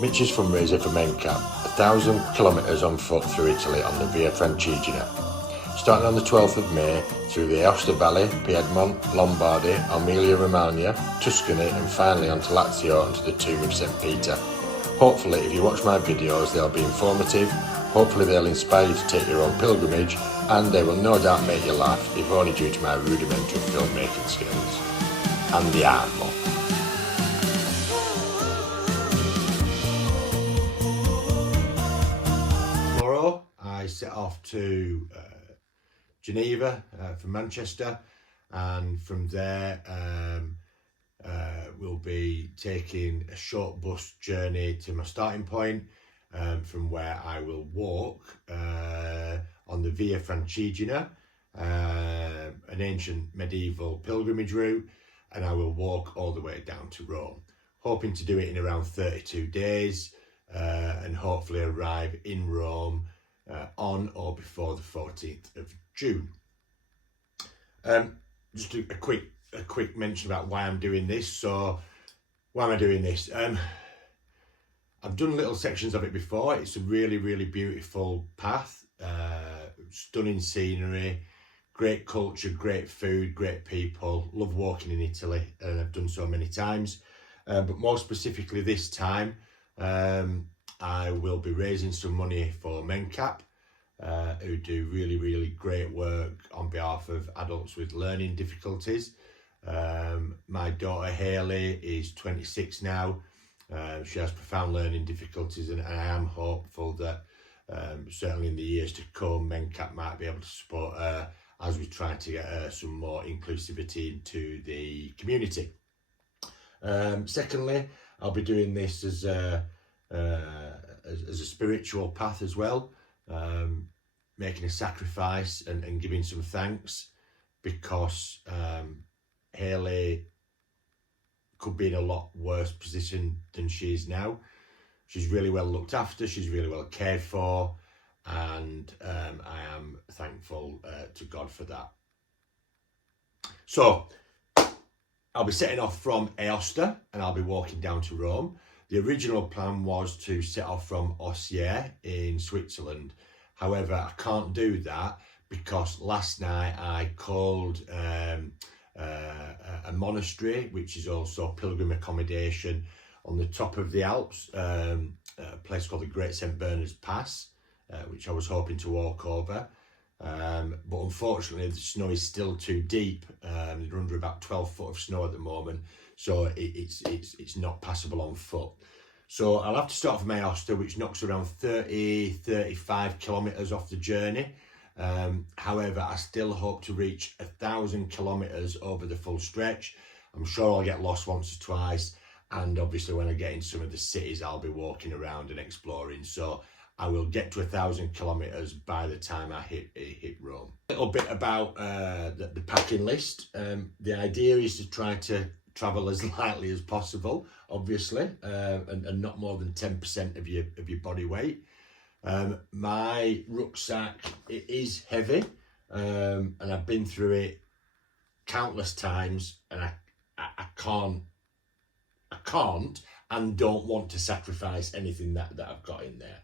Mitch's fundraiser for MenCap, 1,000 kilometres on foot through Italy on the Via Francigena. Starting on the 12th of May through the Aosta Valley, Piedmont, Lombardy, Emilia-Romagna, Tuscany and finally onto Lazio and to the tomb of St Peter. Hopefully if you watch my videos they'll be informative, hopefully they'll inspire you to take your own pilgrimage and they will no doubt make you laugh if only due to my rudimentary filmmaking skills. Andiamo! Tomorrow I set off to Geneva from Manchester, and from there we'll be taking a short bus journey to my starting point, from where I will walk on the Via Francigena, an ancient medieval pilgrimage route, and I will walk all the way down to Rome, hoping to do it in around 32 days and hopefully arrive in Rome on or before the 14th of June. Just a quick mention about why I'm doing this. So why am I doing this? I've done little sections of it before. It's a really beautiful path, stunning scenery, great culture, great food, great people. Love walking in Italy, and I've done so many times. But more specifically this time, I will be raising some money for MenCap, who do really great work on behalf of adults with learning difficulties. My daughter Hayley is 26 now. She has profound learning difficulties, and I am hopeful that certainly in the years to come MenCap might be able to support her as we try to get her some more inclusivity into the community. Secondly, I'll be doing this as a spiritual path as well, making a sacrifice and giving some thanks, because Hayley could be in a lot worse position than she is now. She's really well looked after, she's really well cared for, and I am thankful to God for that. So I'll be setting off from Aosta and I'll be walking down to Rome. The original plan was to set off from Ossier in Switzerland. However, I can't do that because last night I called a monastery, which is also pilgrim accommodation on the top of the Alps, a place called the Great St Bernard's Pass, which I was hoping to walk over. But unfortunately the snow is still too deep. They're under about 12 foot of snow at the moment, so it's not passable on foot. So I'll have to start from Aosta, which knocks around 35 kilometres off the journey. However, I still hope to reach 1,000 kilometres over the full stretch. I'm sure I'll get lost once or twice, and obviously when I get in some of the cities I'll be walking around and exploring. So I will get to 1,000 kilometres by the time I hit Rome. A little bit about the packing list. The idea is to try to travel as lightly as possible, obviously, and not more than 10% of your body weight. My rucksack, it is heavy, and I've been through it countless times, and I can't and don't want to sacrifice anything that I've got in there.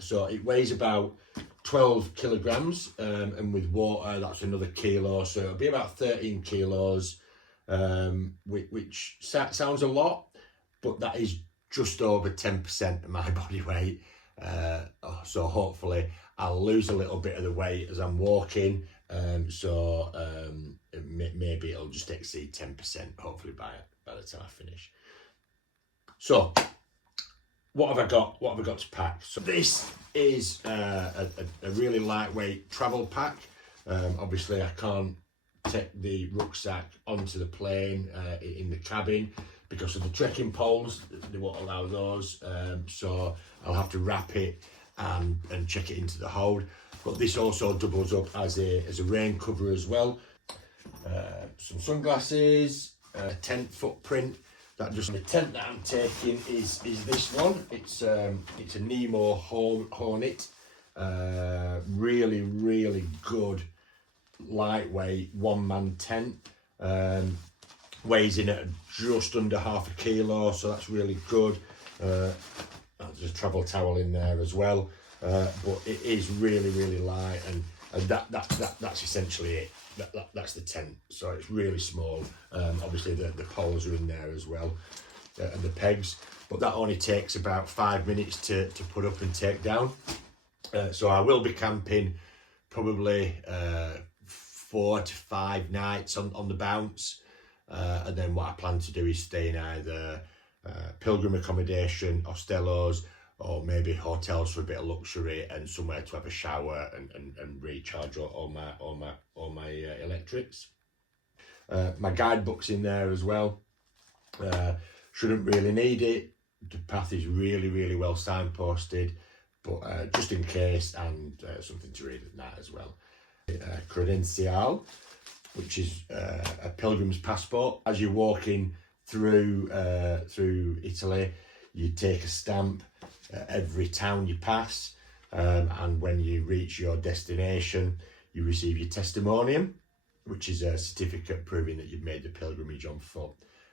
So it weighs about 12 kilograms, and with water that's another kilo, so it'll be about 13 kilos, which sounds a lot, but that is just over 10% of my body weight. So hopefully I'll lose a little bit of the weight as I'm walking, so maybe it'll just exceed 10% hopefully by the time I finish. So what have I got to pack? So this is a really lightweight travel pack. Obviously I can't take the rucksack onto the plane in the cabin because of the trekking poles. They won't allow those, so I'll have to wrap it and check it into the hold. But this also doubles up as a rain cover as well. Some sunglasses, a tent footprint. The tent that I'm taking is this one. It's a Nemo Hornet. Really good lightweight one-man tent. Weighs in at just under half a kilo, so that's really good. There's a travel towel in there as well, but it is really light, and that's essentially it. That's the tent. So it's really small. Obviously the poles are in there as well, and the pegs, but that only takes about 5 minutes to put up and take down. So I will be camping probably 4 to 5 nights on the bounce, and then what I plan to do is stay in either pilgrim accommodation, hostellos, or maybe hotels for a bit of luxury and somewhere to have a shower and recharge all my electrics. My guidebook's in there as well. Shouldn't really need it. The path is really well signposted, but just in case, and something to read at night as well. Credenzial, which is a pilgrim's passport. As you're walking through Italy, you take a stamp every town you pass, and when you reach your destination, you receive your testimonium, which is a certificate proving that you've made the pilgrimage on foot.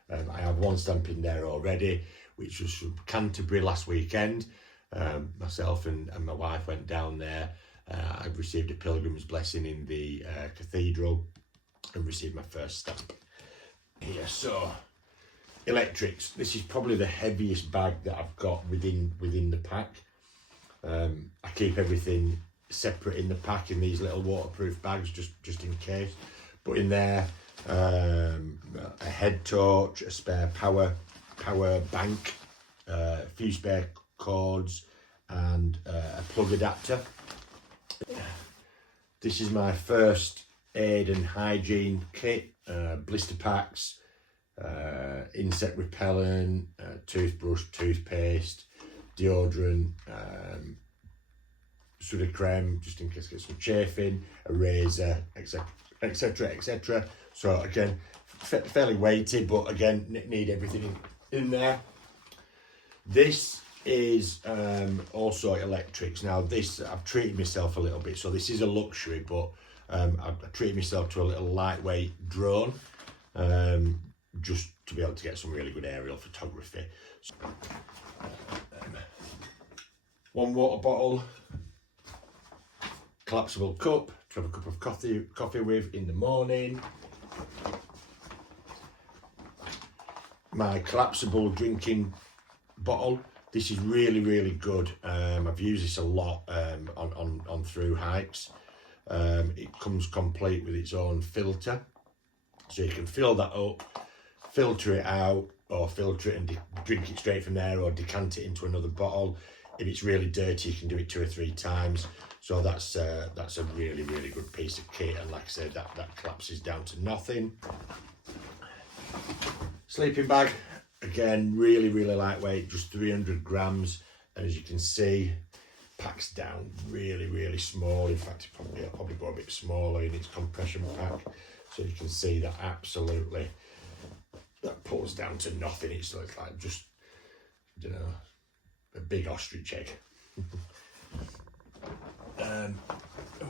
I have one stamp in there already, which was from Canterbury last weekend. Myself and my wife went down there. I've received a pilgrim's blessing in the cathedral and received my first stamp here. So electrics, this is probably the heaviest bag that I've got within the pack. I keep everything separate in the pack in these little waterproof bags just in case, but in there a head torch, a spare power bank, a few spare cords, and a plug adapter. This is my first aid and hygiene kit, blister packs, insect repellent, toothbrush, toothpaste, deodorant, Sudocrem just in case I get some chafing, a razor, etc. So again, fairly weighty, but again, need everything in there. This is also electrics. Now this, I've treated myself a little bit, so this is a luxury, but I've treated myself to a little lightweight drone, just to be able to get some really good aerial photography. So, one water bottle, collapsible cup to have a cup of coffee with in the morning. My collapsible drinking bottle. This is really good. I've used this a lot on through hikes. It comes complete with its own filter, so you can fill that up, filter it out, or filter it and drink it straight from there, or decant it into another bottle. If it's really dirty, you can do it 2 or 3 times. So that's a really good piece of kit, and like I said, that collapses down to nothing. Sleeping bag, again, really lightweight, just 300 grams, and as you can see, packs down really small. In fact, it'll probably go a bit smaller in its compression pack, so you can see that absolutely that pulls down to nothing. It's like just, I don't know, a big ostrich egg.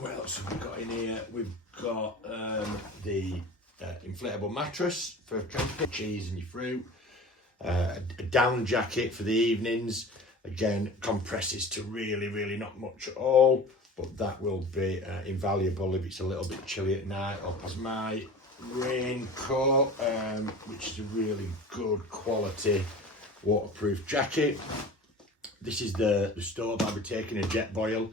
What else have we got in here? We've got the inflatable mattress for camping, cheese and your fruit, a down jacket for the evenings. Again, compresses to really not much at all, but that will be invaluable if it's a little bit chilly at night. Or as my raincoat, which is a really good quality waterproof jacket. This is the stove I'll be taking, a jet boil.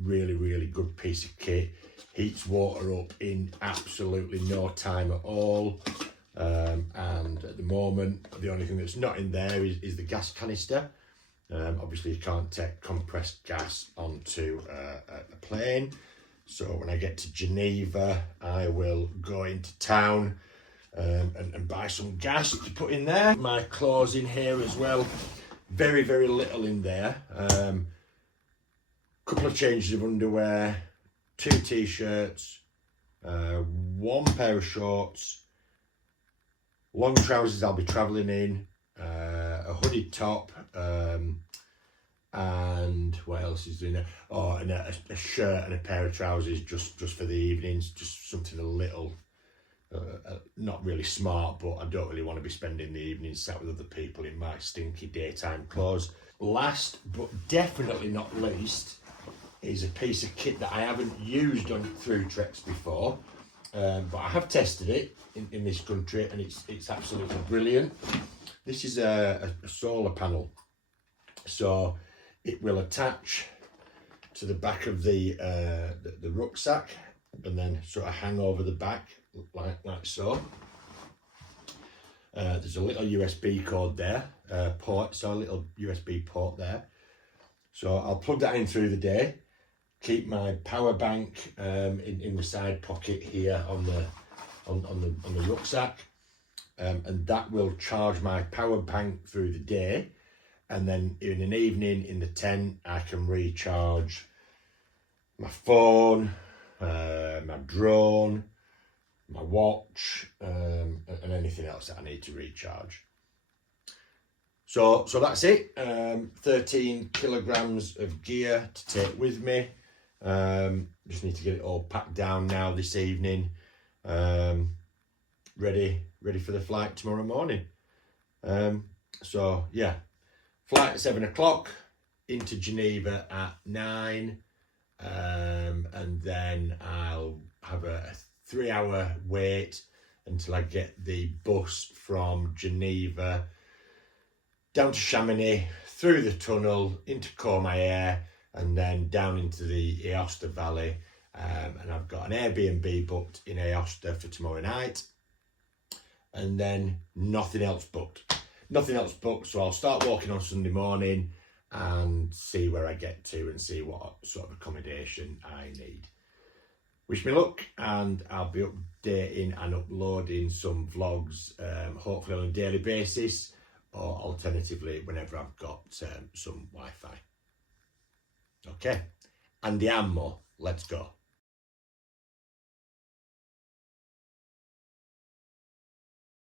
Really good piece of kit. Heats water up in absolutely no time at all. And at the moment, the only thing that's not in there is the gas canister. Obviously, you can't take compressed gas onto a plane. So when I get to Geneva, I will go into town and buy some gas to put in there. My clothes in here as well. Very little in there. Couple of changes of underwear, 2 t-shirts, 1 pair of shorts, long trousers I'll be travelling in, a hooded top, and what else is in there? Oh, and a shirt and a pair of trousers just for the evenings, just something a little not really smart, but I don't really want to be spending the evening sat with other people in my stinky daytime clothes. Last but definitely not least is a piece of kit that I haven't used on through treks before, but I have tested it in this country, and it's absolutely brilliant. This is a solar panel, so it will attach to the back of the rucksack and then sort of hang over the back like so. There's a little USB cord there, port, so a little USB port there. So I'll plug that in through the day, keep my power bank in the side pocket here on the rucksack, and that will charge my power bank through the day, and then in an evening in the tent I can recharge my phone, my drone, my watch, and anything else that I need to recharge. So that's it. 13 kilograms of gear to take with me. Just need to get it all packed down now this evening. Ready for the flight tomorrow morning. So yeah, flight at 7 o'clock, into Geneva at 9, and then I'll have a 3-hour wait until I get the bus from Geneva down to Chamonix, through the tunnel into Courmayeur, and then down into the Aosta Valley. And I've got an Airbnb booked in Aosta for tomorrow night, and then nothing else booked. So I'll start walking on Sunday morning and see where I get to and see what sort of accommodation I need. Wish me luck, and I'll be updating and uploading some vlogs, hopefully on a daily basis, or alternatively whenever I've got some Wi-Fi. Okay, andiamo, let's go.